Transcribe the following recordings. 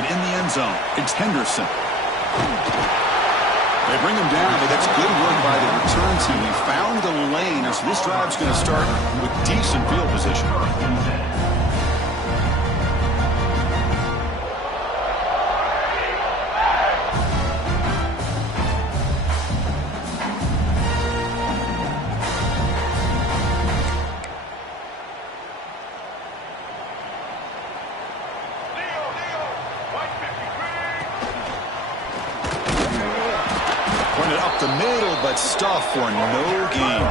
it in the end zone. It's Henderson. They bring him down, but that's good work by the return team. He found the lane, so this drive's going to start with decent field position. Up the middle, but stuff for no gain.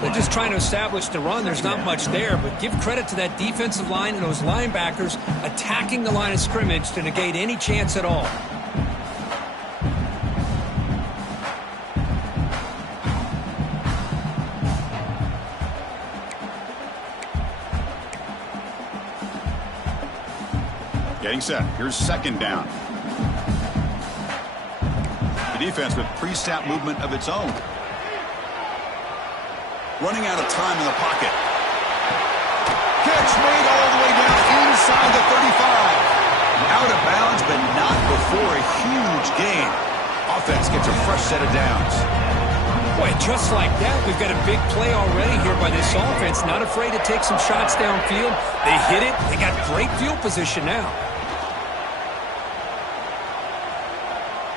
They're just trying to establish the run. There's not much there, but give credit to that defensive line and those linebackers attacking the line of scrimmage to negate any chance at all. Getting set. Here's second down. Defense with pre-snap movement of its own. Running out of time in the pocket. Catch made all the way down inside the 35. Out of bounds, but not before a huge gain. Offense gets a fresh set of downs. Boy, just like that, we've got a big play already here by this offense. Not afraid to take some shots downfield. They hit it. They got great field position now.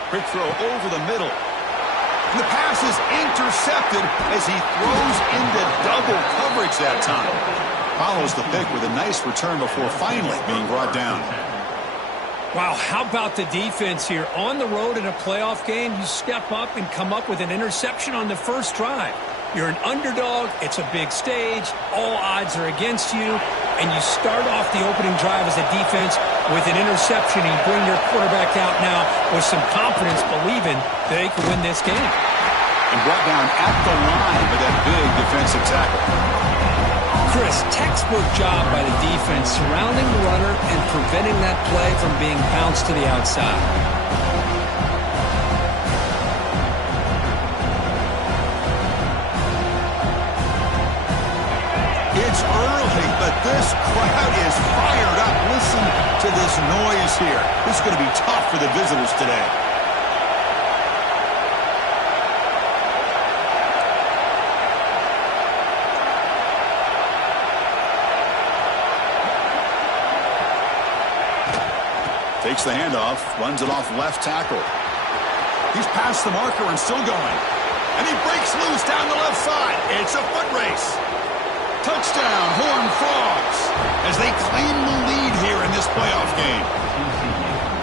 Quick throw over the middle. And the pass is intercepted as he throws into double coverage that time. Follows the pick with a nice return before finally being brought down. Wow, how about the defense here? On the road in a playoff game, you step up and come up with an interception on the first drive. You're an underdog. It's a big stage. All odds are against you. And you start off the opening drive as a defense with an interception. And you bring your quarterback out now with some confidence, believing that they can win this game. And brought down at the line with that big defensive tackle. Chris, textbook job by the defense surrounding the runner and preventing that play from being bounced to the outside. It's early, but this crowd is fired up. Listen to this noise here. This is going to be tough for the visitors today. Takes the handoff, runs it off left tackle. He's past the marker and still going. And he breaks loose down the left side. It's a foot race. Touchdown, Horned Frogs, as they claim the lead here in this playoff game.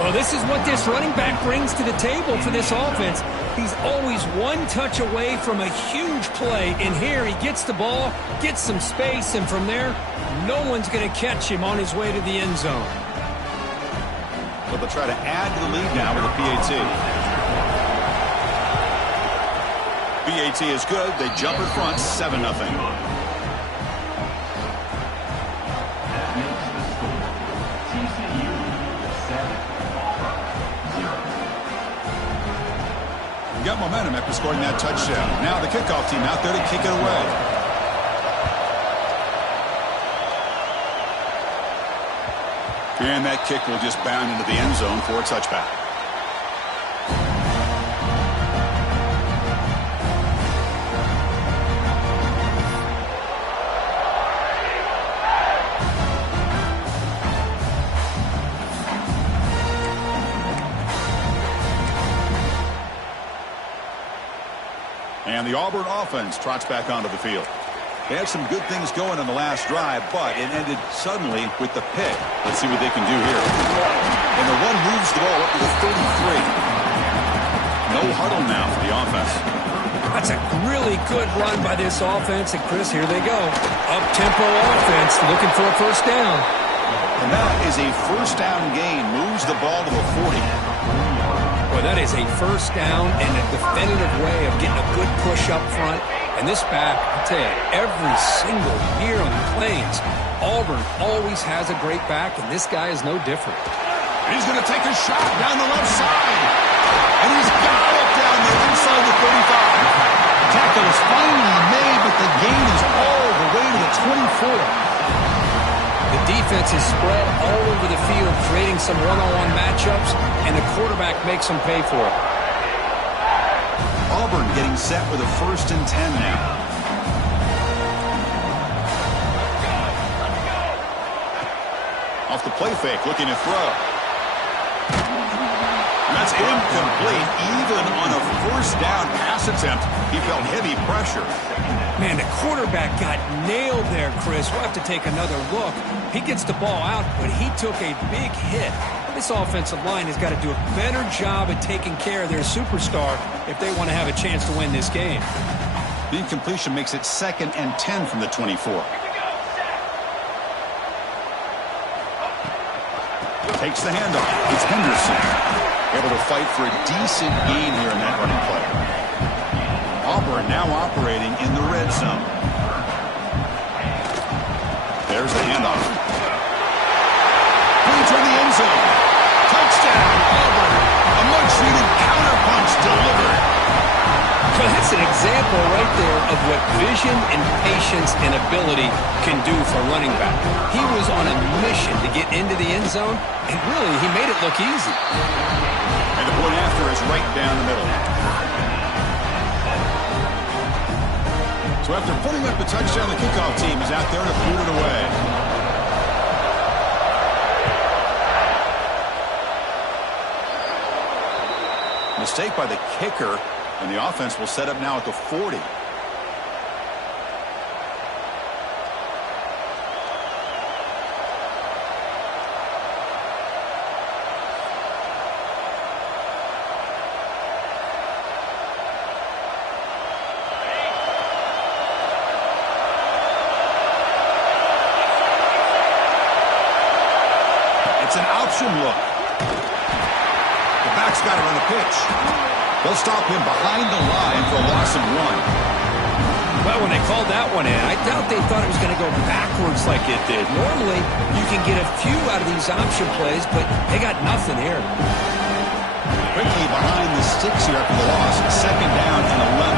Well, this is what this running back brings to the table for this offense. He's always one touch away from a huge play. And here he gets the ball, gets some space, and from there, no one's going to catch him on his way to the end zone. But they'll try to add to the lead now with a PAT. PAT is good. They jump in front, 7-0. Got momentum after scoring that touchdown. Now the kickoff team out there to kick it away. And that kick will just bound into the end zone for a touchback. And the Auburn offense trots back onto the field. They had some good things going on the last drive, but it ended suddenly with the pick. Let's see what they can do here. And the run moves the ball up to the 33. No huddle now for the offense. That's a really good run by this offense. And, Chris, here they go. Up-tempo offense looking for a first down. And that is a first down gain. Moves the ball to the 40. Boy, that is a first down and a definitive way of getting a good push up front. And this back, I tell you, every single year on the Plains, Auburn always has a great back, and this guy is no different. He's going to take a shot down the left side. And he's got it down there inside the 35. Tackle is finally made, but the gain is all the way to the 24. The defense is spread all over the field, creating some one-on-one matchups, and the quarterback makes them pay for it. Auburn getting set with a 1st and 10 now. Off the play fake, looking to throw. That's incomplete. Even on a 1st down pass attempt, he felt heavy pressure. Man, the quarterback got nailed there, Chris. We'll have to take another look. He gets the ball out, but he took a big hit. This offensive line has got to do a better job at taking care of their superstar if they want to have a chance to win this game. The incompletion makes it 2nd and 10 from the 24. Takes the handoff. It's Henderson. Able to fight for a decent gain here in that running play. Auburn now operating in the red zone. There's the handoff. Points in the end zone. Touchdown, Auburn. A much-needed counterpunch delivered. Well, that's an example right there of what vision and patience and ability can do for a running back. He was on a mission to get into the end zone, and really, he made it look easy. And the point after is right down the middle. So after putting up the touchdown, the kickoff team is out there to boot it away. Mistake by the kicker, and the offense will set up now at the 40. It's an option look. The back's got it on the pitch. They'll stop him behind the line for a loss of 1. Well, when they called that one in, I doubt they thought it was going to go backwards like it did. Normally, you can get a few out of these option plays, but they got nothing here. Quickly behind the sticks here after the loss. 2nd down and 11.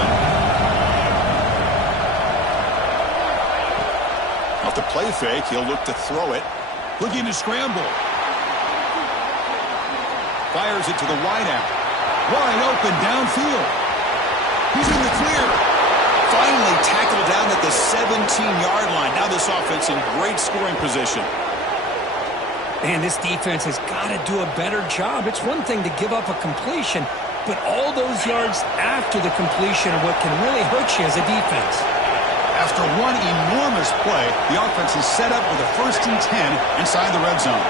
Off the play fake, he'll look to throw it. Looking to scramble. Fires it to the wideout. Wide open downfield. He's in the clear. Finally tackled down at the 17-yard line. Now this offense in great scoring position. Man, this defense has got to do a better job. It's one thing to give up a completion, but all those yards after the completion are what can really hurt you as a defense. After one enormous play, the offense is set up with a 1st and 10 inside the red zone.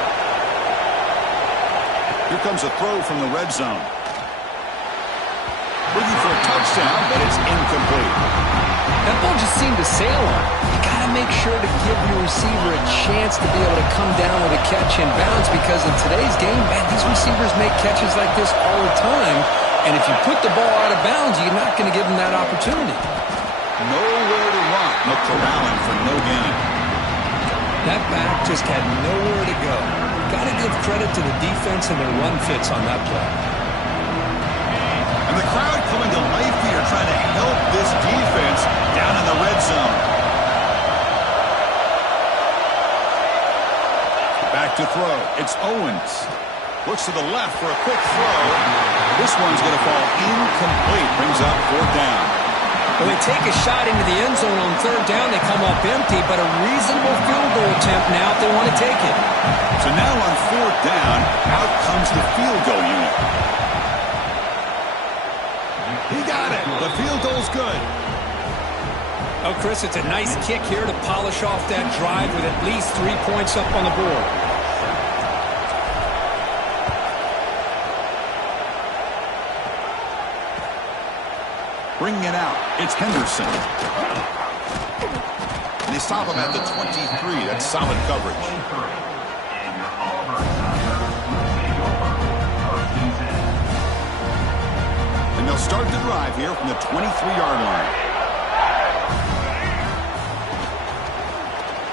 Here comes a throw from the red zone. Looking for a touchdown, but it's incomplete. That ball just seemed to sail on. You got to make sure to give your receiver a chance to be able to come down with a catch in bounds, because in today's game, man, these receivers make catches like this all the time. And if you put the ball out of bounds, you're not going to give them that opportunity. Nowhere to run. Look corralling for no gain. That back just had nowhere to go. Got to give credit to the defense and their run fits on that play. And the crowd coming to life here, trying to help this defense down in the red zone. Back to throw. It's Owens. Looks to the left for a quick throw. This one's going to fall incomplete. Brings up 4th down. When they take a shot into the end zone on 3rd down, they come up empty, but a reasonable field goal attempt now if they want to take it. So now on 4th down, out comes the field goal unit. He got it. The field goal's good. Oh, Chris, it's a nice kick here to polish off that drive with at least 3 points up on the board. Bringing it out. It's Henderson. And they stop him at the 23. That's solid coverage. And they'll start the drive here from the 23-yard line.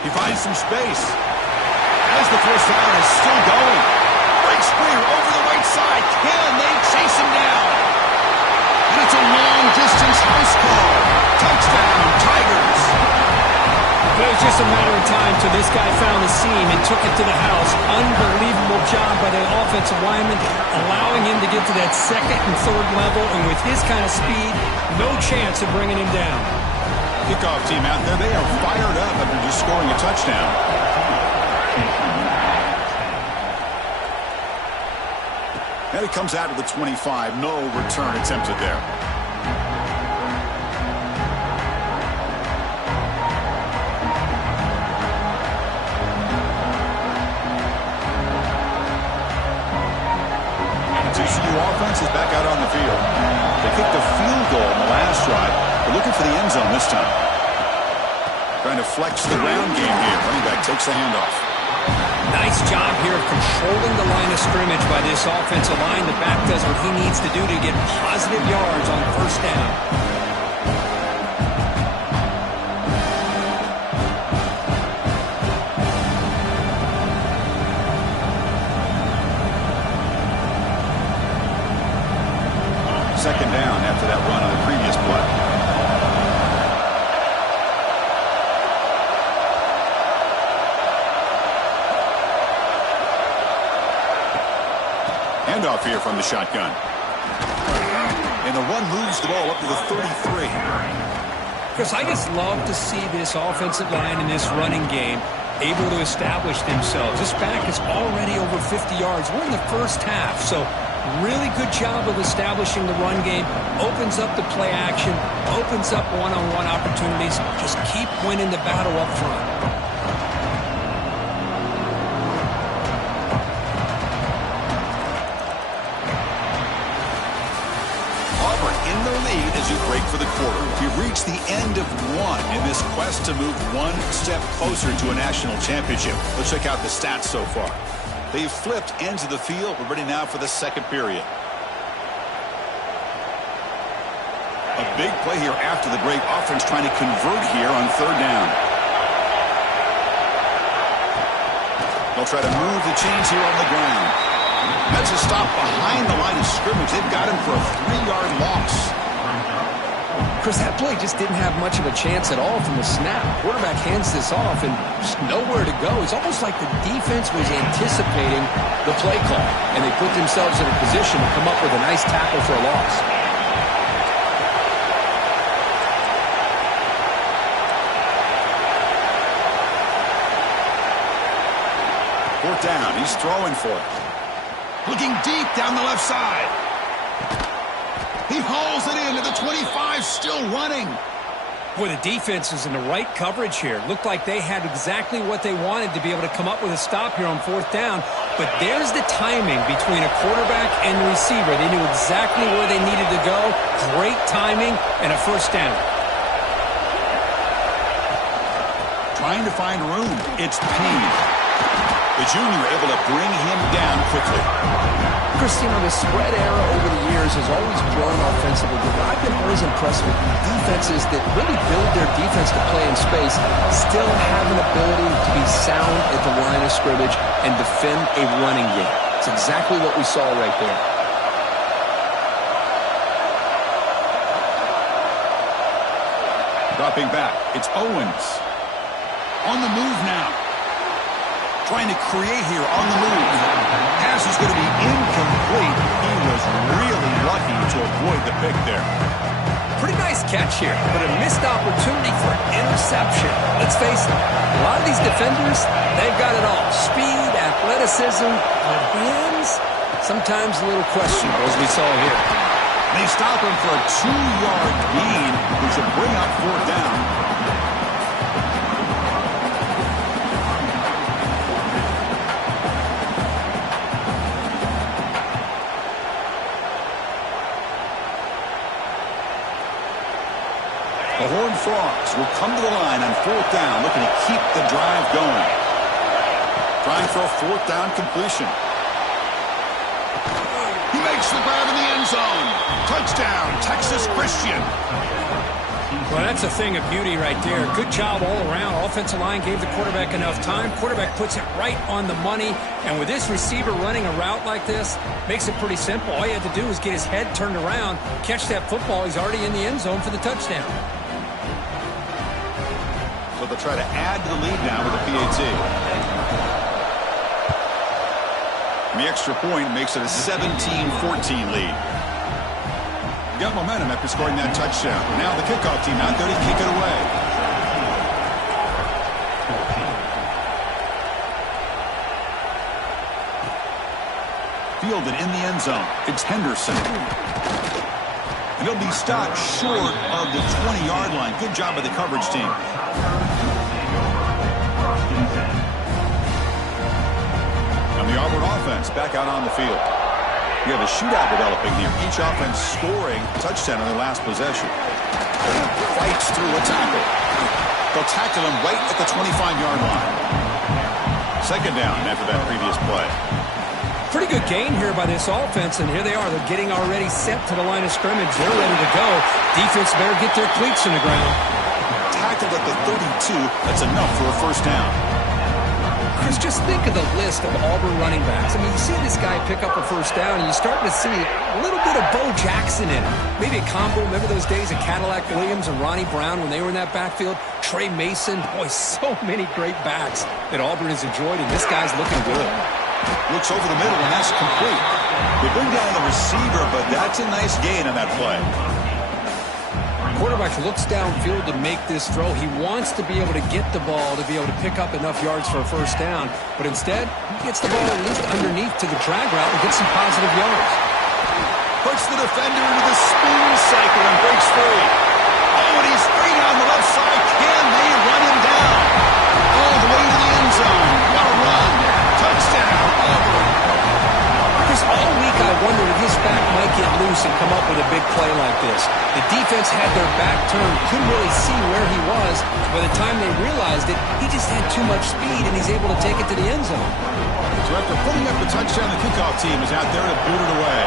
He finds some space. As the 1st down is still going. Breaks clear over the right side. Can they chase him down? And it's a long-distance house call. Touchdown, Tigers. Well, it was just a matter of time till this guy found the seam and took it to the house. Unbelievable job by the offensive lineman, allowing him to get to that second and third level. And with his kind of speed, no chance of bringing him down. Kickoff team out there, they are fired up after just scoring a touchdown. And it comes out to the 25. No return attempted there. Offense is back out on the field. They kicked a field goal in the last drive. They're looking for the end zone this time. Trying to flex the ground game here. Running back takes the handoff. Nice job here of controlling the line of scrimmage by this offensive line. The back does what he needs to do to get positive yards on first down. Second down after that run on the previous play. Handoff here from the shotgun. And the run moves the ball up to the 33. Chris, I just love to see this offensive line in this running game able to establish themselves. This back is already over 50 yards. We're in the first half, so really good job of establishing the run game. Opens up the play action. Opens up one-on-one opportunities. Just keep winning the battle up front. Auburn in the lead as you break for the quarter. You've reached the end of one in this quest to move one step closer to a national championship. Let's check out the stats so far. They've flipped ends of the field. We're ready now for the second period. A big play here after the break. Offense trying to convert here on third down. They'll try to move the chains here on the ground. That's a stop behind the line of scrimmage. They've got him for a 3-yard loss. Chris, that play just didn't have much of a chance at all from the snap. Quarterback hands this off and just nowhere to go. It's almost like the defense was anticipating the play call, and they put themselves in a position to come up with a nice tackle for a loss. Fourth down. He's throwing for it. Looking deep down the left side. He hauls it in to the 25, still running. Boy, the defense is in the right coverage here. Looked like they had exactly what they wanted to be able to come up with a stop here on fourth down. But there's the timing between a quarterback and the receiver. They knew exactly where they needed to go. Great timing and a first down. Trying to find room. It's Payne. The junior able to bring him down quickly. Christine, the spread era over the years has always grown offensively, but I've been always impressed with defenses that really build their defense to play in space, still have an ability to be sound at the line of scrimmage and defend a running game. It's exactly what we saw right there. Dropping back, it's Owens. On the move now. Trying to create here on the move. Pass is going to be incomplete. He was really lucky to avoid the pick there. Pretty nice catch here, but a missed opportunity for an interception. Let's face it, a lot of these defenders, they've got it all. Speed, athleticism, but hands, sometimes a little questionable, as we saw here. They stop him for a 2-yard gain, which will bring up fourth down. The Horned Frogs will come to the line on fourth down, looking to keep the drive going. Trying for a fourth down completion. He makes the grab in the end zone. Touchdown, Texas Christian. Well, that's a thing of beauty right there. Good job all around. Offensive line gave the quarterback enough time. Quarterback puts it right on the money. And with this receiver running a route like this, makes it pretty simple. All you have to do is get his head turned around, catch that football. He's already in the end zone for the touchdown. but they'll try to add to the lead now with a PAT. And the extra point makes it a 17-14 lead. Got momentum after scoring that touchdown. Now the kickoff team out there to kick it away. Fielded in the end zone. It's Henderson. And he'll be stopped short of the 20-yard line. Good job by the coverage team. And the Auburn offense back out on the field. We have a shootout developing here. Each offense scoring a touchdown on their last possession. Fights through a tackle. They'll tackle him right at the 25-yard line. Second down after that previous play. Pretty good gain here by this offense, and here they are. They're getting already set to the line of scrimmage. They're ready to go. Defense better get their cleats in the ground. Tackled at the 32. That's enough for a first down. Chris, just think of the list of Auburn running backs. I mean, you see this guy pick up a first down, and you're starting to see a little bit of Bo Jackson in him. Maybe a combo. Remember those days of Cadillac Williams and Ronnie Brown when they were in that backfield? Trey Mason. Boy, so many great backs that Auburn has enjoyed, and this guy's looking good. Looks over the middle, and that's complete. They bring down the receiver, but that's a nice gain on that play. Quarterback looks downfield to make this throw. He wants to be able to get the ball to be able to pick up enough yards for a first down. But instead, he gets the ball at least underneath to the drag route and gets some positive yards. Puts the defender into the spin cycle and breaks free. Oh, and he's free down the left side. Can they run him down? All the way to the end zone. What a run. Touchdown, Auburn. Chris, all week I wondered if this back might get loose and come up with a big play like this. The defense had their back turned, couldn't really see where he was. By the time they realized it, he just had too much speed, and he's able to take it to the end zone. So after putting up the touchdown, the kickoff team is out there to boot it away.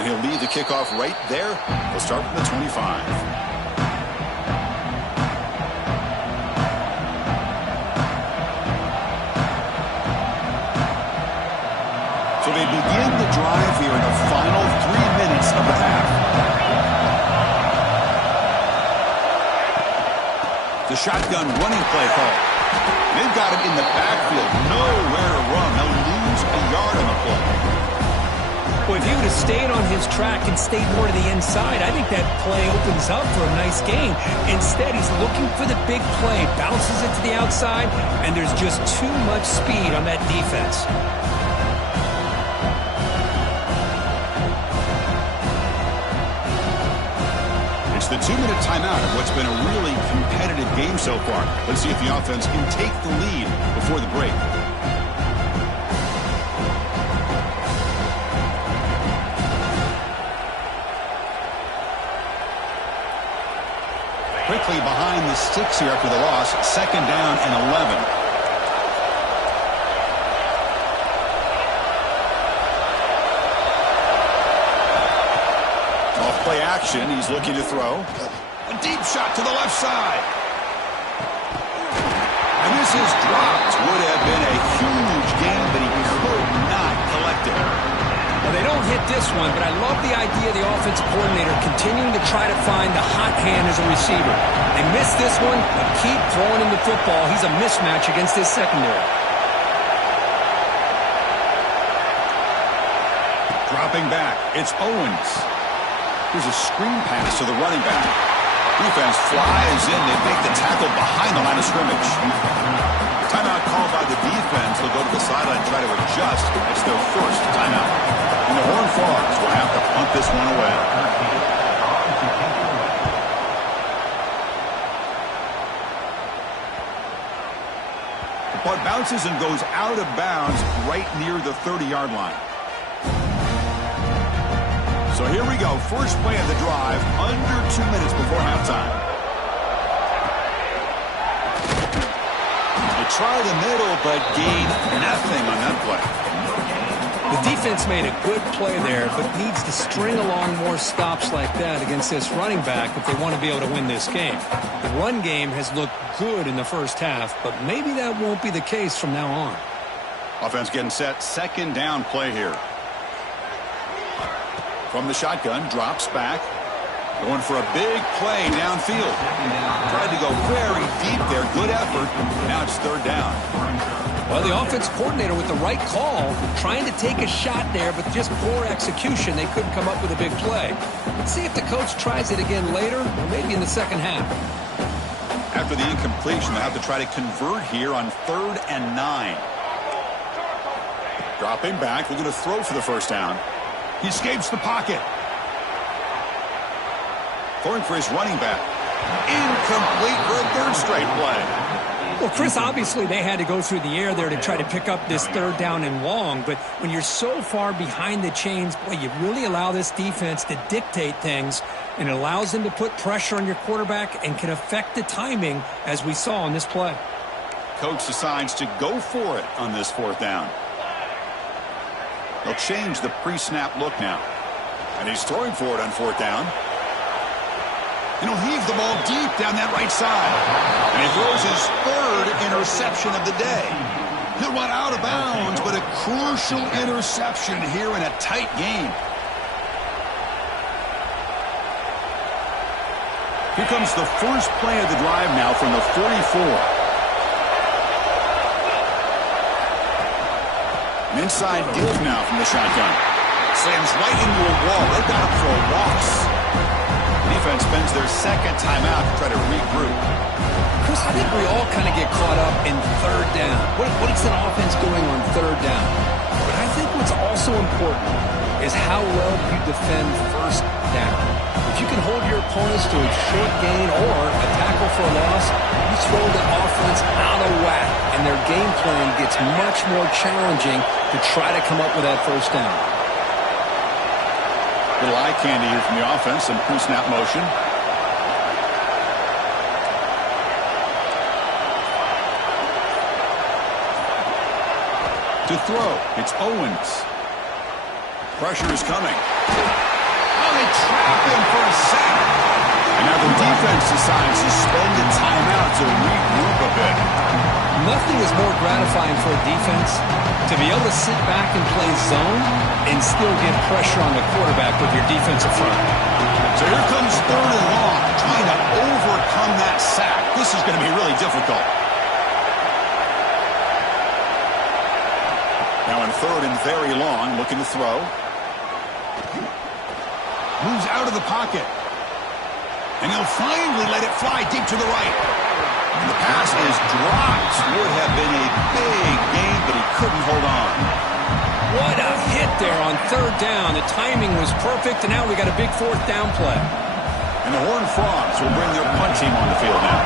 And he'll lead the kickoff right there. We'll start from the 25. So they begin the drive here in the final 3 minutes of the half. The shotgun running play call. They've got him in the backfield. Nowhere to run. They'll lose a yard on the play. Well, if he would have stayed on his track and stayed more to the inside, I think that play opens up for a nice gain. Instead, he's looking for the big play, bounces it to the outside, and there's just too much speed on that defense. It's the 2-minute timeout of what's been a really competitive game so far. Let's see if the offense can take the lead before the break. Quickly behind the sticks here after the loss. Second down and 11. Off play action. He's looking to throw. A deep shot to the left side. And this is dropped. Would have been a huge gain, but he could not collect it. Well, they don't hit this one, but I love the idea of the offensive coordinator continuing to try to find the hot hand as a receiver. They miss this one, but keep throwing him the football. He's a mismatch against his secondary. Dropping back, it's Owens. Here's a screen pass to the running back. Defense flies in. They make the tackle behind the line of scrimmage. Timeout called by the defense. They'll go to the sideline and try to adjust. It's their first timeout. And the Horned Frogs will have to punt this one away. The punt bounces and goes out of bounds right near the 30-yard line. So here we go. First play of the drive, under 2 minutes before halftime. They try the middle, but gained nothing on that play. The defense made a good play there, but needs to string along more stops like that against this running back if they want to be able to win this game. The run game has looked good in the first half, but maybe that won't be the case from now on. Offense getting set. Second down play here. From the shotgun, drops back. Going for a big play downfield. Tried to go very deep there. Good effort. Now it's third down. Well, the offense coordinator with the right call, trying to take a shot there, but just poor execution. They couldn't come up with a big play. Let's see if the coach tries it again later, or maybe in the second half. After the incompletion, they'll have to try to convert here on 3rd and 9. Dropping back, looking to throw for the first down. He escapes the pocket. Throwing for his running back. Incomplete for a third straight play. Well, Chris, obviously they had to go through the air there to try to pick up this third down and long, but when you're so far behind the chains, boy, you really allow this defense to dictate things, and it allows them to put pressure on your quarterback and can affect the timing, as we saw on this play. Coach decides to go for it on this 4th down. They'll change the pre-snap look now. And he's throwing for it on 4th down. And he'll heave the ball deep down that right side. And he throws his 3rd interception of the day. He'll run out of bounds, but a crucial interception here in a tight game. Here comes the first play of the drive now from the 44. An inside deal now from the shotgun. Slams right into a wall. They've got him for a walks. The defense spends their second timeout to try to regroup. Chris, I think we all kind of get caught up in 3rd down. What is an offense doing on 3rd down? But I think what's also important is how well you defend 1st down. If you can hold your opponents to a short gain or a tackle for a loss, you throw the offense out of whack, and their game plan gets much more challenging to try to come up with that 1st down. Little eye candy here from the offense, some pre-snap motion. To throw, it's Owens. Pressure is coming. Oh, they trap him for a sack. And now the defense decides to spend a timeout to regroup a bit. Nothing is more gratifying for a defense to be able to sit back and play zone and still get pressure on the quarterback with your defensive front. So here comes 3rd and long, trying to overcome that sack. This is going to be really difficult. Now in 3rd and very long, looking to throw. Moves out of the pocket. And he'll finally let it fly deep to the right. And the pass is dropped. Would have been a big gain, but he couldn't hold on. What a hit there on 3rd down. The timing was perfect, and now we got a big 4th down play. And the Horned Frogs will bring their punt team on the field now.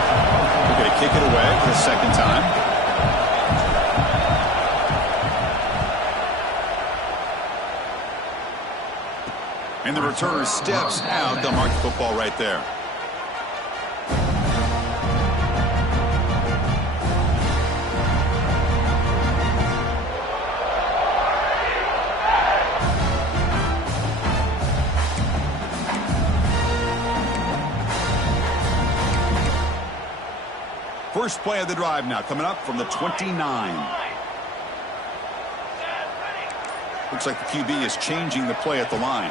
They're going to kick it away for the second time. And the returner steps out. They'll mark the football right there. First play of the drive now, coming up from the 29. Looks like the QB is changing the play at the line.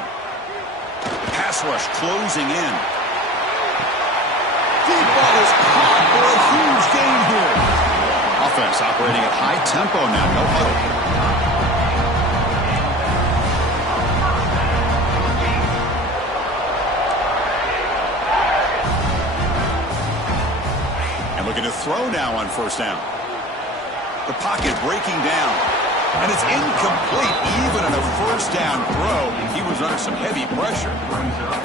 Pass rush closing in. Deep ball is caught for a huge gain here. Offense operating at high tempo now, no huddle. Looking to throw now on 1st down. The pocket breaking down. And it's incomplete even on a 1st down throw. He was under some heavy pressure.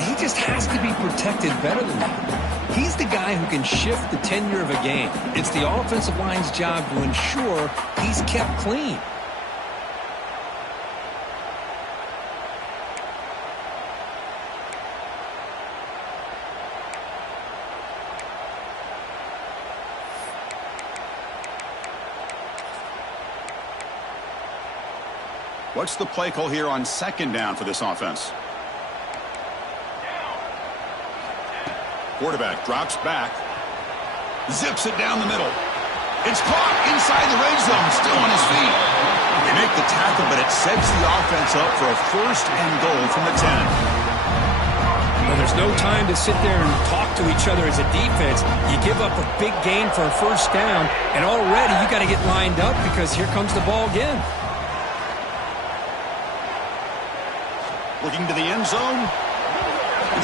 He just has to be protected better than that. He's the guy who can shift the tenure of a game. It's the offensive line's job to ensure he's kept clean. What's the play call here on 2nd down for this offense? Quarterback drops back. Zips it down the middle. It's caught inside the red zone, still on his feet. They make the tackle, but it sets the offense up for a 1st and goal from the 10. Well, When there's no time to sit there and talk to each other as a defense, you give up a big gain for a first down, and already you got to get lined up because here comes the ball again. Looking to the end zone.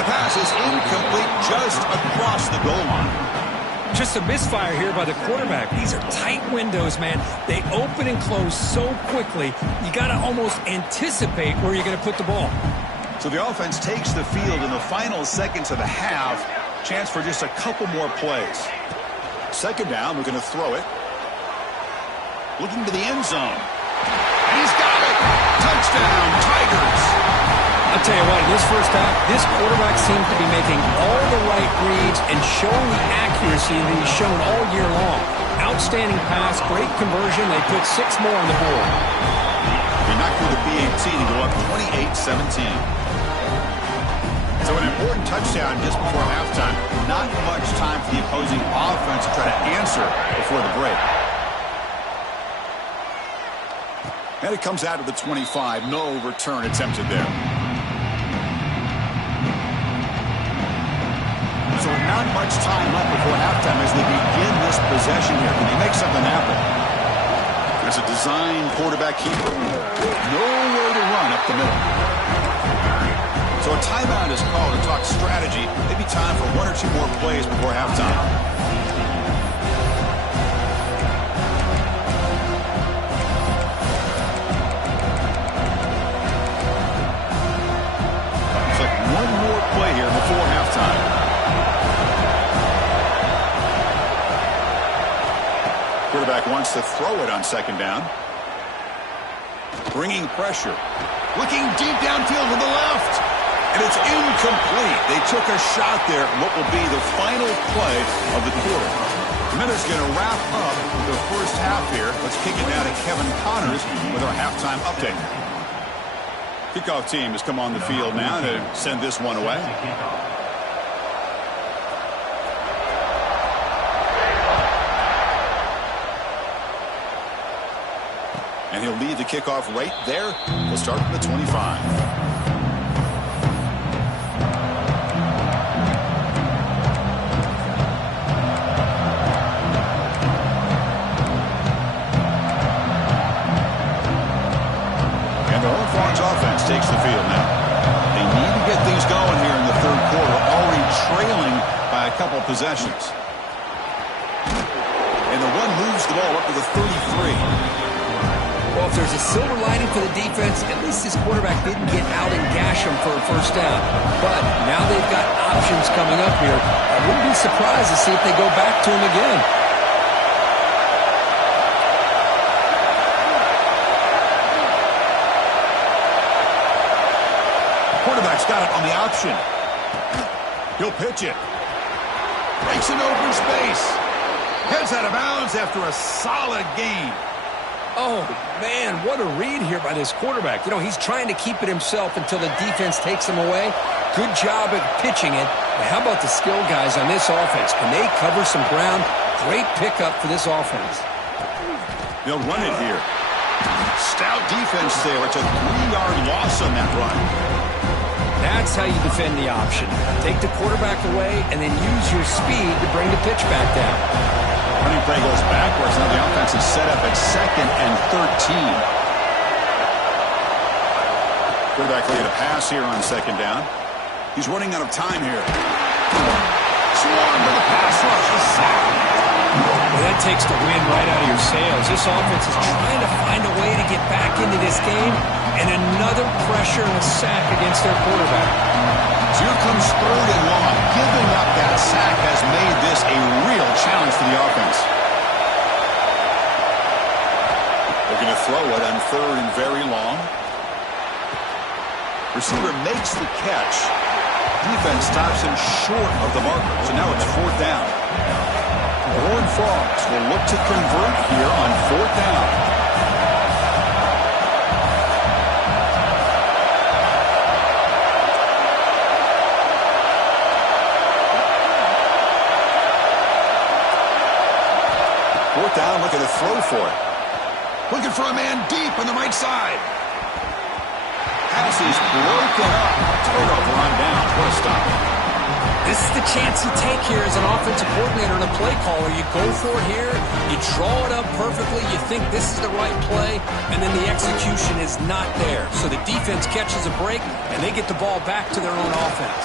The pass is incomplete just across the goal line. Just a misfire here by the quarterback. These are tight windows, man. They open and close so quickly, you got to almost anticipate where you're going to put the ball. So the offense takes the field in the final seconds of the half. Chance for just a couple more plays. Second down, we're going to throw it. Looking to the end zone. And he's got it! Touchdown, Tigers! I'll tell you what, in this first half, this quarterback seems to be making all the right reads and showing the accuracy that he's shown all year long. Outstanding pass, great conversion. They put 6 more on the board. They knocked through the BAT to go up 28-17. So an important touchdown just before halftime. Not much time for the opposing offense to try to answer before the break. And it comes out to the 25. No return attempted there. So not much time left before halftime as they begin this possession here. Can they make something happen? There's a design quarterback keeper. Nowhere to run up the middle. So a timeout is called to talk strategy. Maybe time for 1 or 2 more plays before halftime. Looks like one more play here before halftime. Quarterback wants to throw it on second down. Bringing pressure. Looking deep downfield to the left. And it's incomplete. They took a shot there. What will be the final play of the quarter. The minute's going to wrap up the first half here. Let's kick it now to Kevin Connors with our halftime update. Kickoff team has come on the field now to send this one away. And he'll lead the kickoff right there. We'll start from the 25. Offense takes the field now. They need to get things going here in the third quarter, already trailing by a couple possessions. And the run moves the ball up to the 33. Well, if there's a silver lining for the defense, at least this quarterback didn't get out and gash him for a first down. But now they've got options coming up here. I wouldn't be surprised to see if they go back to him again. Quarterback's got it on the option. He'll pitch it. Breaks an open space. Heads out of bounds after a solid gain. Oh, man, what a read here by this quarterback. You know, he's trying to keep it himself until the defense takes him away. Good job at pitching it. But how about the skill guys on this offense? Can they cover some ground? Great pickup for this offense. They'll run it here. Stout defense there. It's a 3-yard loss on that run. That's how you defend the option. Take the quarterback away and then use your speed to bring the pitch back down. Running play goes backwards. Now the offense is set up at 2nd and 13. Quarterback looking to pass here on second down. He's running out of time here. Swarmed by the pass rush. A sack. Well, that takes the wind right out of your sails. This offense is trying to find a way to get back into this game, and another pressure and a sack against their quarterback. So here comes 3rd and long. Giving up that sack has made this a real challenge for the offense. They're going to throw it on 3rd and very long. Receiver makes the catch. Defense stops him short of the marker. So now it's 4th down. Horned Frogs will look to convert here on 4th down. Fourth down, looking to throw for it. Looking for a man deep on the right side. Pass pass is broken up. Turnover on down. What a stop. This is the chance you take here as an offensive coordinator and a play caller. You go for it here, you draw it up perfectly, you think this is the right play, and then the execution is not there. So the defense catches a break, and they get the ball back to their own offense.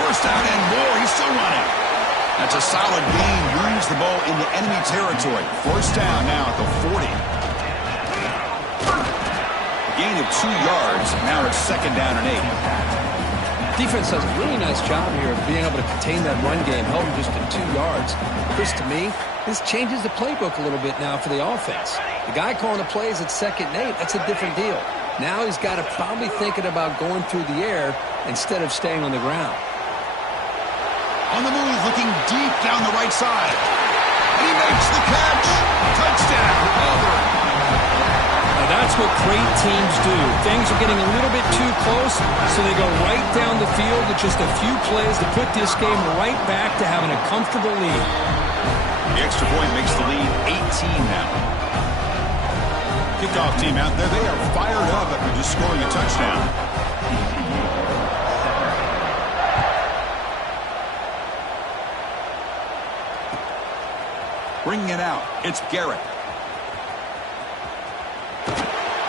First down and more. He's still running. That's a solid gain. Moves the ball into enemy territory. First down now at the 40. A gain of 2 yards. Now it's second down and 8. Defense does a really nice job here of being able to contain that run game, held them just to 2 yards. Chris, to me, this changes the playbook a little bit now for the offense. The guy calling the plays at 2nd and 8, that's a different deal. Now he's got to probably thinking about going through the air instead of staying on the ground. On the move, looking deep down the right side. And he makes the catch. Touchdown, Auburn. Now that's what great teams do. Things are getting a little bit too close, so they go right down the field with just a few plays to put this game right back to having a comfortable lead. The extra point makes the lead 18 now. Kickoff team out there, they are fired up after just scoring a touchdown. Bringing it out, it's Garrett.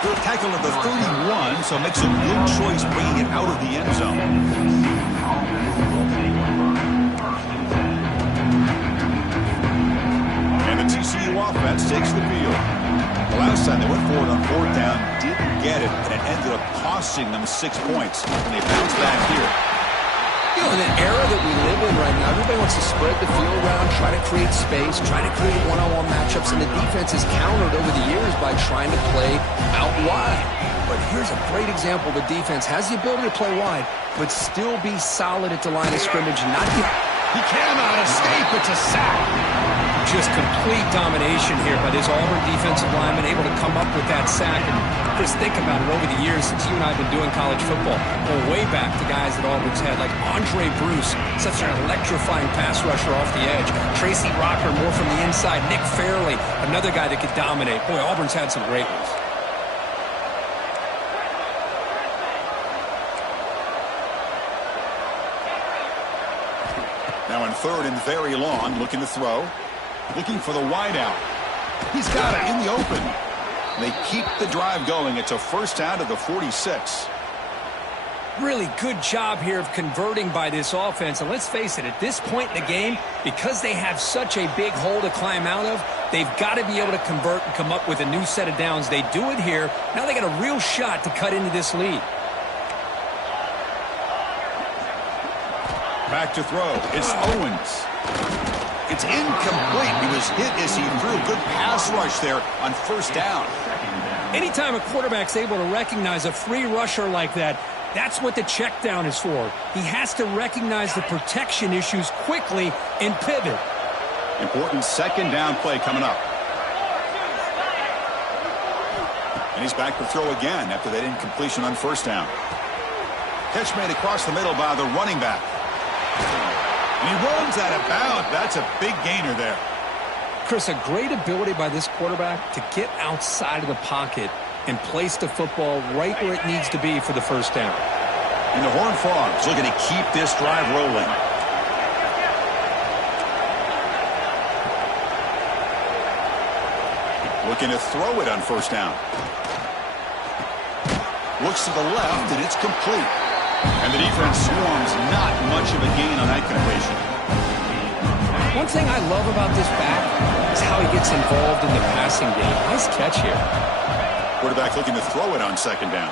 Good tackle at the 31, so makes a good choice bringing it out of the end zone. And the TCU offense takes the field. The last time they went forward on 4th down, didn't get it, and it ended up costing them 6 points. And they bounce back here. You know, in the era that we live in right now, everybody wants to spread the field around, try to create space, try to create one-on-one matchups, and the defense is countered over the years by trying to play out wide. But here's a great example. The defense has the ability to play wide, but still be solid at the line of scrimmage. He cannot escape. It's a sack. Just complete domination here by this Auburn defensive lineman, able to come up with that sack. And Chris, think about it over the years since you and I have been doing college football. Going way back to guys that Auburn's had, like Andre Bruce, such an electrifying pass rusher off the edge. Tracy Rocker, more from the inside. Nick Fairley, another guy that could dominate. Boy, Auburn's had some great ones. Now in 3rd and very long, looking to throw. Looking for the wideout. He's got it in the open. They keep the drive going. It's a first down to the 46. Really good job here of converting by this offense. And let's face it, at this point in the game, because they have such a big hole to climb out of, they've got to be able to convert and come up with a new set of downs. They do it here. Now they got a real shot to cut into this lead. Back to throw. It's Owens. It's incomplete. He was hit as he threw a good pass rush there on first down. Anytime a quarterback's able to recognize a free rusher like that, that's what the check down is for. He has to recognize the protection issues quickly and pivot. Important second down play coming up. And he's back to throw again after that incompletion on first down. Catch made across the middle by the running back. And he runs out of bounds. That's a big gainer there. Chris, a great ability by this quarterback to get outside of the pocket and place the football right where it needs to be for the first down. And the Horned Frogs looking to keep this drive rolling. Looking to throw it on first down. Looks to the left, and it's complete. And the defense swarms, not much of a gain on that completion. One thing I love about this back is how he gets involved in the passing game. Nice catch here. Quarterback looking to throw it on second down.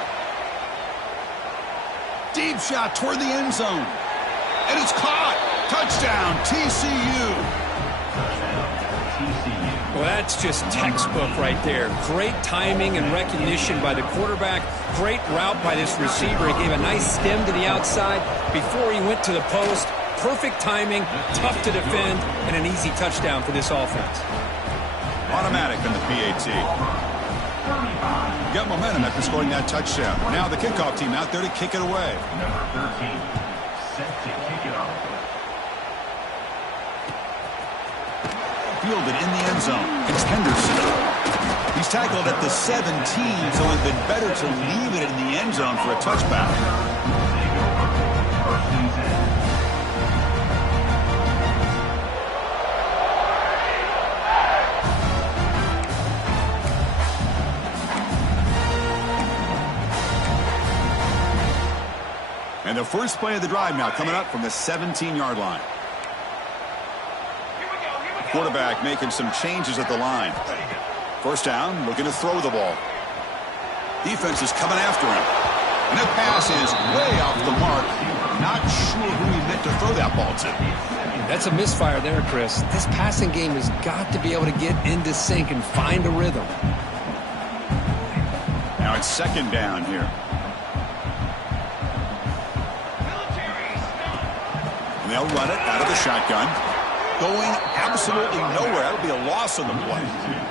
Deep shot toward the end zone. And it's caught. Touchdown, TCU. Well, that's just textbook right there. Great timing and recognition by the quarterback. Great route by this receiver. He gave a nice stem to the outside before he went to the post. Perfect timing, tough to defend, and an easy touchdown for this offense. Automatic in the PAT. Got momentum after scoring that touchdown. Now the kickoff team out there to kick it away. Number 13, set to kick it off. Fielded in the end zone. It's Henderson. He's tackled at the 17, so it would have been better to leave it in the end zone for a touchback. And the first play of the drive now coming up from the 17-yard line. Quarterback making some changes at the line. First down, looking to throw the ball. Defense is coming after him. And the pass is way off the mark. Not sure who he meant to throw that ball to. That's a misfire there, Chris. This passing game has got to be able to get into sync and find a rhythm. Now it's second down here. And they'll run it out of the shotgun. Going absolutely nowhere. That'll be a loss on the play.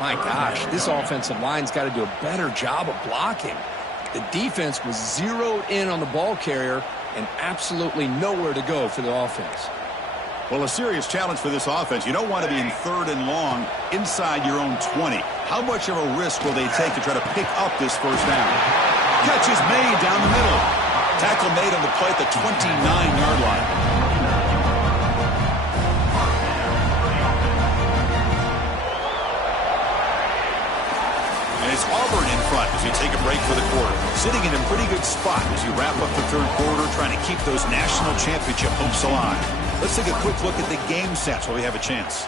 My gosh, this offensive line's got to do a better job of blocking. The defense was zeroed in on the ball carrier and absolutely nowhere to go for the offense. Well, a serious challenge for this offense. You don't want to be in third and long inside your own 20. How much of a risk will they take to try to pick up this first down? Catch is made down the middle. Tackle made on the play at the 29-yard line. It's Auburn in front as you take a break for the quarter. Sitting in a pretty good spot as you wrap up the third quarter, trying to keep those national championship hopes alive. Let's take a quick look at the game sets while we have a chance.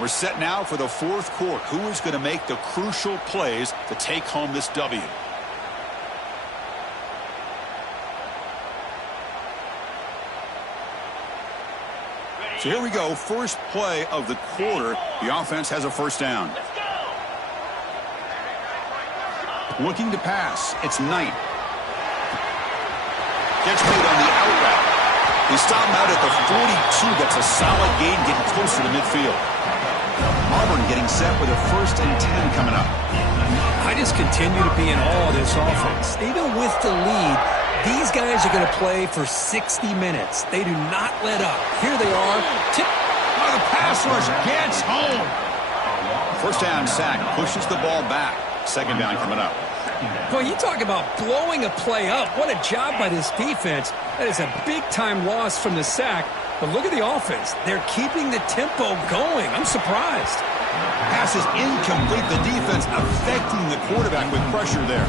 We're set now for the fourth quarter. Who is going to make the crucial plays to take home this W? So here we go. First play of the quarter. The offense has a first down. Looking to pass. It's Knight. Gets made on the out route. He stopped out at the 42. That's a solid gain, getting closer to midfield. Auburn getting set with a 1st and 10 coming up. I just continue to be in awe of this offense. Even with the lead, these guys are going to play for 60 minutes. They do not let up. Here they are. The pass rush gets home. First down sack. Pushes the ball back. Second down coming up. Boy, you talk about blowing a play up. What a job by this defense. That is a big-time loss from the sack. But look at the offense. They're keeping the tempo going. I'm surprised. Pass is incomplete. The defense affecting the quarterback with pressure there.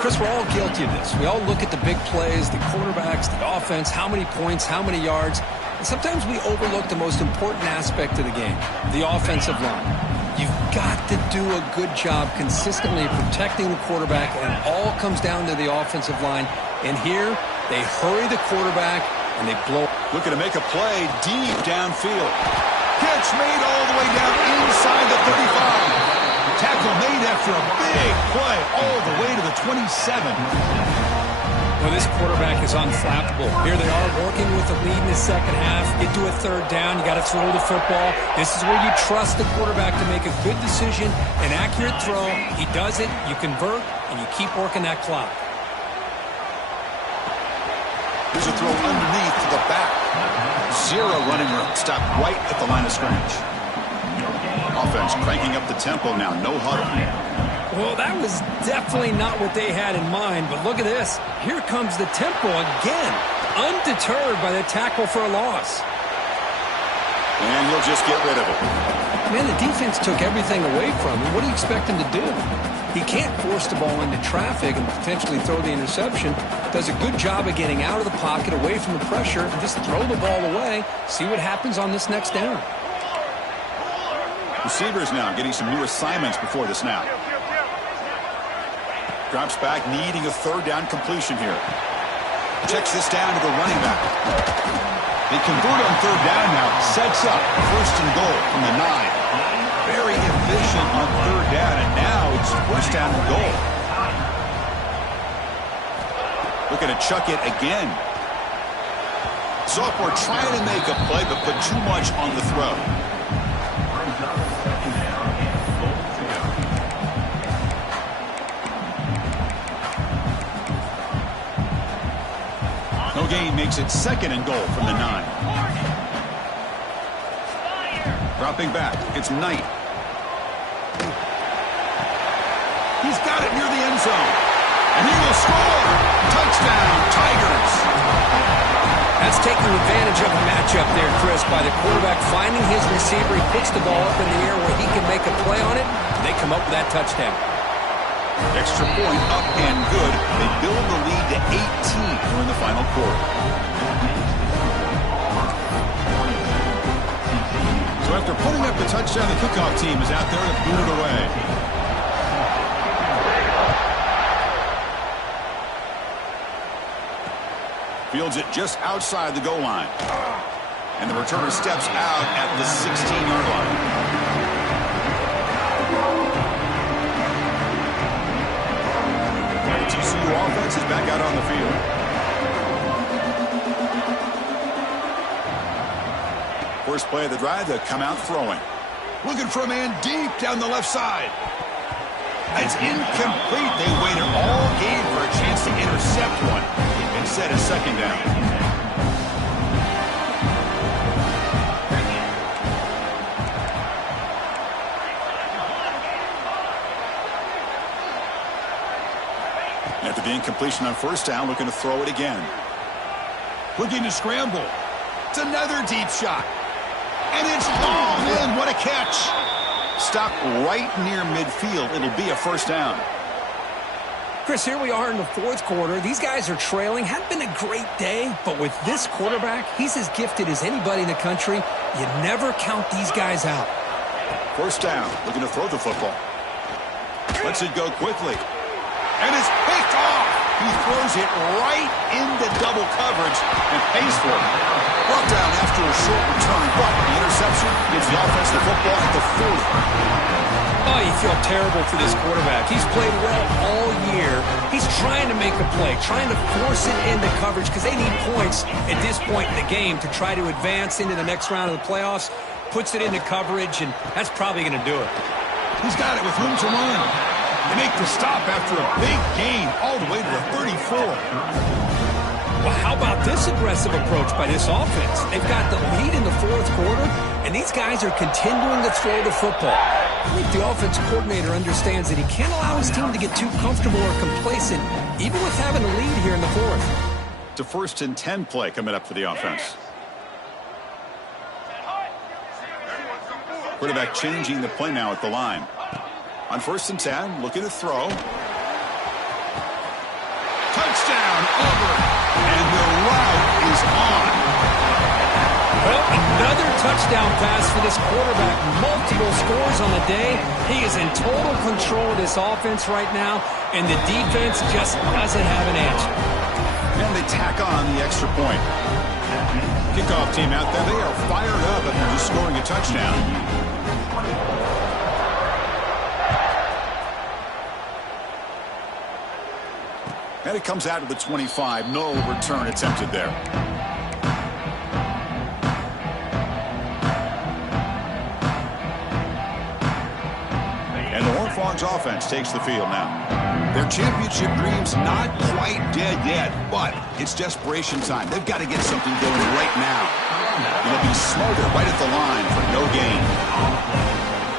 Chris, we're all guilty of this. We all look at the big plays, the quarterbacks, the offense, how many points, how many yards. And sometimes we overlook the most important aspect of the game, the offensive line. You've got to do a good job consistently protecting the quarterback, and it all comes down to the offensive line. And here, they hurry the quarterback, and they blow. Looking to make a play deep downfield. Catch made all the way down inside the 35. Tackle made after a big play all the way to the 27. Well, this quarterback is unflappable. Here they are working with the lead in the second half. Get to a third down. You got to throw the football. This is where you trust the quarterback to make a good decision, an accurate throw. He does it, you convert, and you keep working that clock. Here's a throw underneath to the back. Zero running room. Stopped right at the line of scrimmage. Offense cranking up the tempo now. No huddle. Well, that was definitely not what they had in mind, but look at this. Here comes the tempo again, undeterred by the tackle for a loss. And he'll just get rid of it. Man, the defense took everything away from him. What do you expect him to do? He can't force the ball into traffic and potentially throw the interception. Does a good job of getting out of the pocket, away from the pressure, and just throw the ball away. See what happens on this next down. Receivers now getting some new assignments before the snap. Drops back, needing a third down completion here. Checks this down to the running back. They convert on third down now. Sets up first and goal from the 9. Very efficient on third down, and now it's first down and goal. Looking to chuck it again. Sophomore trying to make a play, but put too much on the throw. No gain makes it second and goal from the 9. Dropping back, it's Knight. end zone. And he will score. Touchdown, Tigers. That's taking advantage of a matchup there, Chris, by the quarterback finding his receiver. He puts the ball up in the air where he can make a play on it, and they come up with that touchdown. Extra point up and good. They build the lead to 18 during the final quarter. So after putting up the touchdown, the kickoff team is out there to boot it away. Fields it just outside the goal line. And the returner steps out at the 16-yard line. The TCU offense is back out on the field. First play of the drive, they come out throwing. Looking for a man deep down the left side. It's incomplete. They waited all game for a chance to intercept one. Instead, a second down. After the incompletion on first down, looking to throw it again. Looking to scramble. It's another deep shot. And it's long in. What a catch. Stopped right near midfield. It'll be a first down. Chris, here we are in the fourth quarter. These guys are trailing. Hadn't been a great day, but with this quarterback, he's as gifted as anybody in the country. You never count these guys out. First down, looking to throw the football. Lets it go quickly. And it's picked off. He throws it right into double coverage and pays for it. Brought down after a short return, but the interception gives the offense the football at the 40. Oh, you feel terrible for this quarterback. He's played well all year. He's trying to make a play, trying to force it into coverage because they need points at this point in the game to try to advance into the next round of the playoffs. Puts it into coverage, and that's probably going to do it. He's got it with room to run. They make the stop after a big gain all the way to the 34. Well, how about this aggressive approach by this offense? They've got the lead in the fourth quarter, and these guys are continuing to throw the football. I think the offense coordinator understands that he can't allow his team to get too comfortable or complacent, even with having a lead here in the fourth. It's a 1st and 10 play coming up for the offense. Quarterback changing the play now at the line. On 1st and 10, looking to throw. Touchdown, Auburn. And the route is on. Well, another touchdown pass for this quarterback. Multiple scores on the day. He is in total control of this offense right now, and the defense just doesn't have an answer. And they tack on the extra point. Kickoff team out there, they are fired up after just scoring a touchdown. And it comes out of the 25. No return attempted there. And the Horned Frogs offense takes the field now. Their championship dreams not quite dead yet, but it's desperation time. They've got to get something going right now. It'll be smothered right at the line for no gain.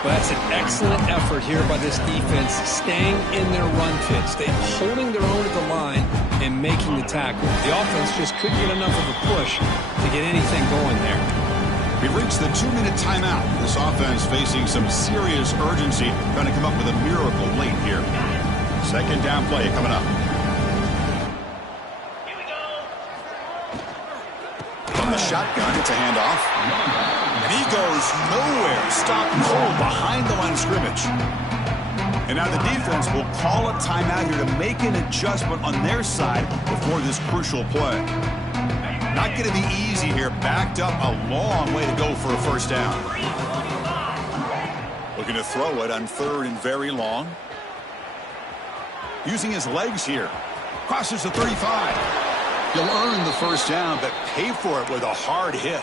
Well, that's an excellent effort here by this defense, staying in their run fits. They're holding their own at the line and making the tackle. The offense just couldn't get enough of a push to get anything going there. We've reached the 2-minute timeout. This offense facing some serious urgency, trying to come up with a miracle late here. Second down play coming up. From the shotgun, it's a handoff. And he goes nowhere. Stopped cold behind the line of scrimmage. And now the defense will call a timeout here to make an adjustment on their side before this crucial play. Not going to be easy here. Backed up a long way to go for a first down. Looking to throw it on 3rd and very long. Using his legs here. Crosses the 35. He'll earn the first down, but pay for it with a hard hit.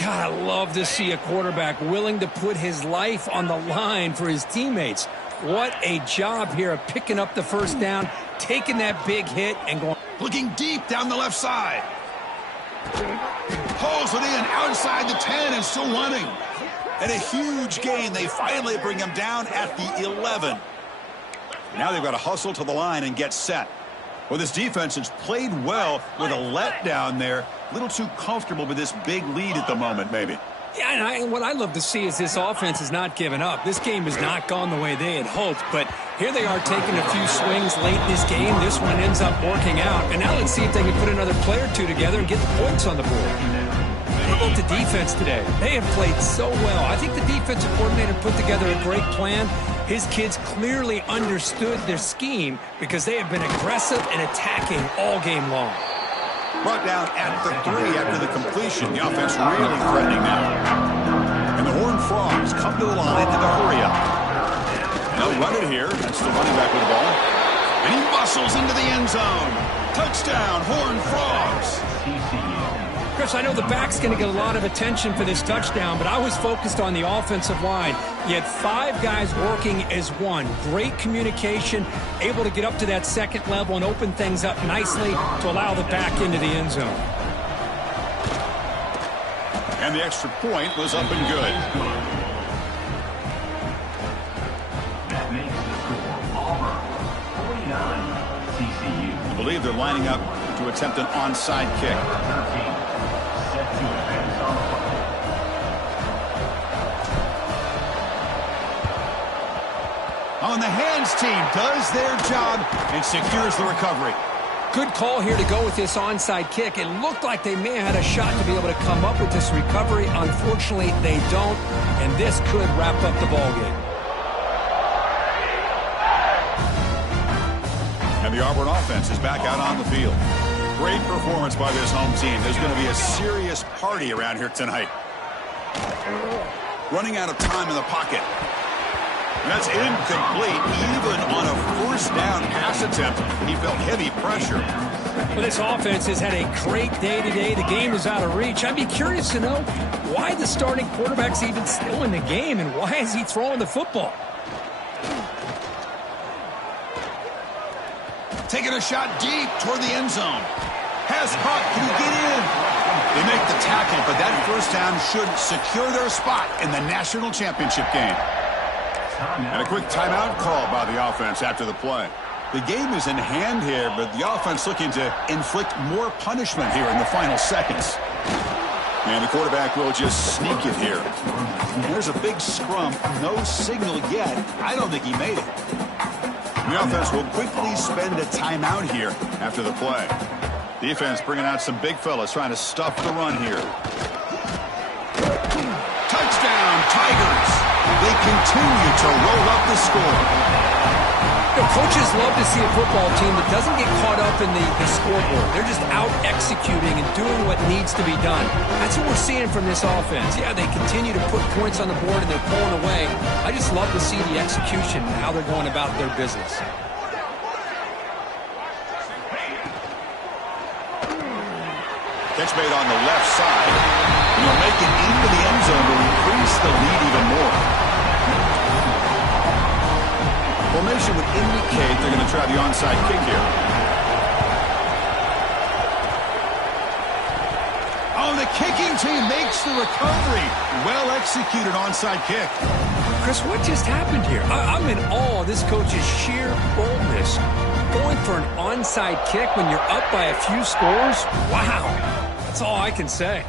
God, I love to see a quarterback willing to put his life on the line for his teammates. What a job here of picking up the first down, taking that big hit, and going. Looking deep down the left side. Pulls it in outside the 10 and still running. And a huge gain. They finally bring him down at the 11. Now they've got to hustle to the line and get set. Well, this defense has played well with a letdown there. A little too comfortable with this big lead at the moment, maybe. Yeah, and what I love to see is this offense has not given up. This game has not gone the way they had hoped, but here they are taking a few swings late in this game. This one ends up working out, and now let's see if they can put another play or two together and get the points on the board. How about the defense today? They have played so well. I think the defensive coordinator put together a great plan. His kids clearly understood their scheme because they have been aggressive and attacking all game long. Brought down at the 3 after the completion. The offense really threatening now. And the Horned Frogs come to the line in the hurry up. They'll run it here. That's the running back with the ball. And he muscles into the end zone. Touchdown, Horned Frogs. Chris, I know the back's going to get a lot of attention for this touchdown, but I was focused on the offensive line. You had 5 guys working as one. Great communication, able to get up to that second level and open things up nicely to allow the back into the end zone. And the extra point was up and good. That makes the score Auburn 49, TCU. I believe they're lining up to attempt an onside kick. 13. Set to advance on the play. On the hands team does their job and secures the recovery. Good call here to go with this onside kick. It looked like they may have had a shot to be able to come up with this recovery. Unfortunately, they don't, and this could wrap up the ballgame. And the Auburn offense is back out on the field. Great performance by this home team. There's going to be a serious party around here tonight. Running out of time in the pocket. And that's incomplete. Even on a first down pass attempt, he felt heavy pressure. Well, this offense has had a great day today. The game is out of reach. I'd be curious to know why the starting quarterback's even still in the game and why is he throwing the football? Taking a shot deep toward the end zone. Has caught. Can he get in? They make the tackle, but that first down should secure their spot in the national championship game. And a quick timeout call by the offense after the play. The game is in hand here, but the offense looking to inflict more punishment here in the final seconds. And the quarterback will just sneak it here. There's a big scrum. No signal yet. I don't think he made it. The offense will quickly spend a timeout here after the play. Defense bringing out some big fellas trying to stuff the run here. Touchdown, Tigers. They continue to roll up the score. You know, coaches love to see a football team that doesn't get caught up in the scoreboard. They're just out executing and doing what needs to be done. That's what we're seeing from this offense. Yeah, they continue to put points on the board and they're pulling away. I just love to see the execution and how they're going about their business. Catch made on the left side. And he'll make it into the end zone to increase the lead even more. Formation would indicate they're going to try the onside kick here. Oh, the kicking team makes the recovery. Well executed onside kick. Chris, what just happened here? I'm in awe of this coach's sheer boldness. Going for an onside kick when you're up by a few scores? Wow. That's all I can say.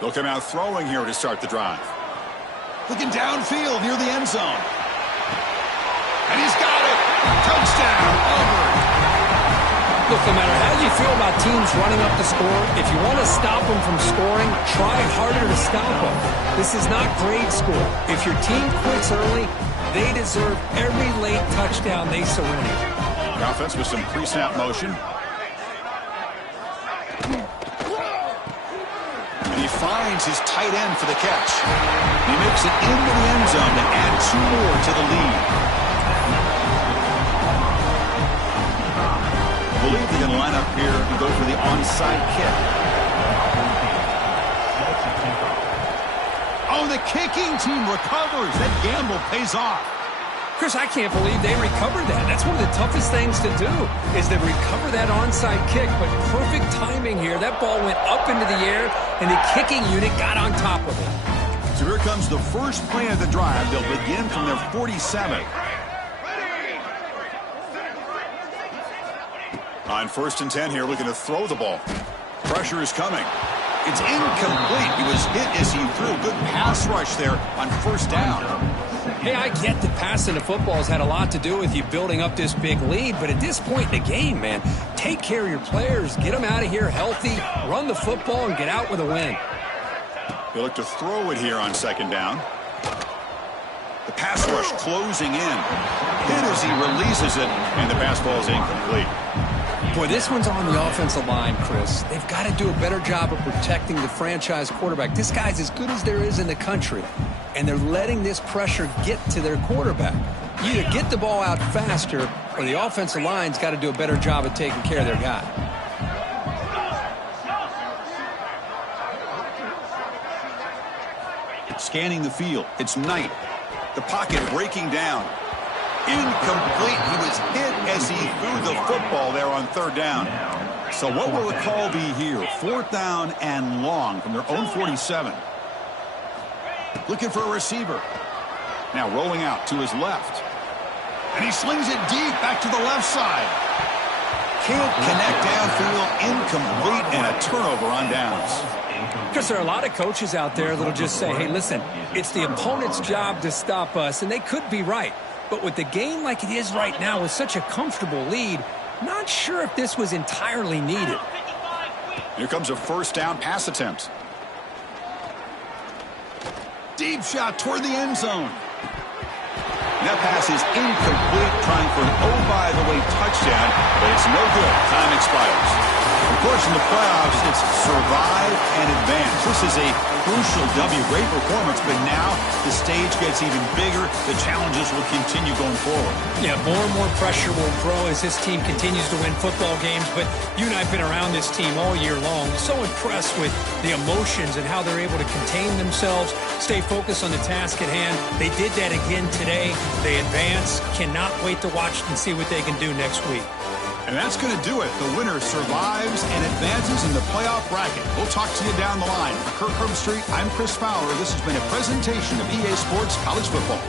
They'll come out throwing here to start the drive. Looking downfield near the end zone. And he's got it. Touchdown, Auburn. Look, no matter how you feel about teams running up the score, if you want to stop them from scoring, try harder to stop them. This is not grade school. If your team quits early, they deserve every late touchdown they surrender. The offense with some pre-snap motion. And he finds his tight end for the catch. He makes it into the end zone to add 2 more to the lead. I believe they're going to line up here and go for the onside kick. Oh, the kicking team recovers. That gamble pays off. Chris, I can't believe they recovered that. That's one of the toughest things to do, is to recover that onside kick. But perfect timing here. That ball went up into the air, and the kicking unit got on top of it. So here comes the first play of the drive. They'll begin from their 47. On 1st and 10 here, looking to throw the ball. Pressure is coming. It's incomplete. He was hit as he threw. Good pass rush there on 1st down. Hey, I get that passing the football has had a lot to do with you building up this big lead, but at this point in the game, man, take care of your players. Get them out of here healthy, run the football, and get out with a win. They look to throw it here on 2nd down. The pass rush closing in. Hit as he releases it, and the pass ball is incomplete. Boy, this one's on the offensive line, Chris. They've got to do a better job of protecting the franchise quarterback. This guy's as good as there is in the country, and they're letting this pressure get to their quarterback. You either get the ball out faster, or the offensive line's got to do a better job of taking care of their guy. Scanning the field. It's Knight. The pocket breaking down. Incomplete. He was hit as he threw the football there on 3rd down. So what will the call be here? 4th down and long from their own 47. Looking for a receiver. Now rolling out to his left. And he slings it deep back to the left side. Can't connect downfield. Incomplete and a turnover on downs. Because there are a lot of coaches out there that'll just say, hey, listen, it's the opponent's job to stop us, and they could be right. But with the game like it is right now with such a comfortable lead, not sure if this was entirely needed. Here comes a 1st down pass attempt. Deep shot toward the end zone. That pass is incomplete, trying for an oh-by-the-way touchdown, but it's no good. Time expires. Of course, in the playoffs, it's survive and advance. This is a crucial W. Great performance, but now the stage gets even bigger. The challenges will continue going forward. Yeah, more and more pressure will grow as this team continues to win football games, but you and I have been around this team all year long. So impressed with the emotions and how they're able to contain themselves, stay focused on the task at hand. They did that again today. They advance. Cannot wait to watch and see what they can do next week. And that's going to do it. The winner survives and advances in the playoff bracket. We'll talk to you down the line. For Kirk Herbstreit, I'm Chris Fowler. This has been a presentation of EA Sports College Football.